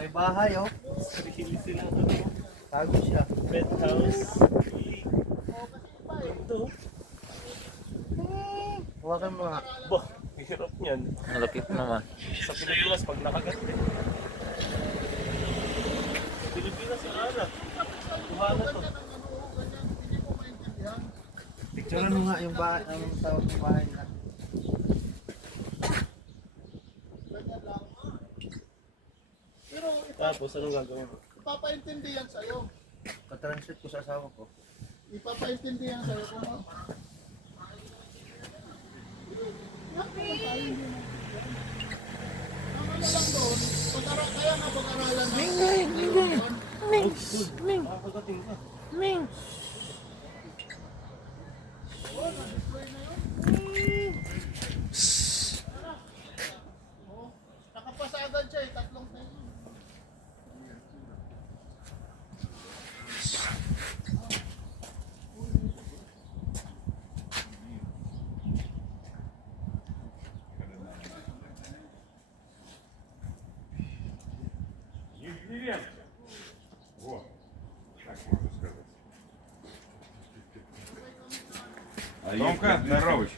May bahay, oh. Sarili sila Tago siya. penthouse. Ito. Huwakan mo nga. Bah, hirap niyan. Malapit naman. Sa Pilipinas, pag nakagat eh. Sa Pilipinas, yung anak. Kuhala to. Picturean mo nga yung bahay, ang tawag ng bahay na. Pero Tapos, anong gagawin mo? ipapaintindi yan sa'yo. Katranslate ko sa asawa ko. Ipapaintindi yan sa'yo kung ano. Ang ano lang doon, kaya nga pag-aralan na. Makakagating ka. Nakapasa agad siya eh, 3 tayo. Юрьевич. Вот, так можно сказать. Томка, здоровый.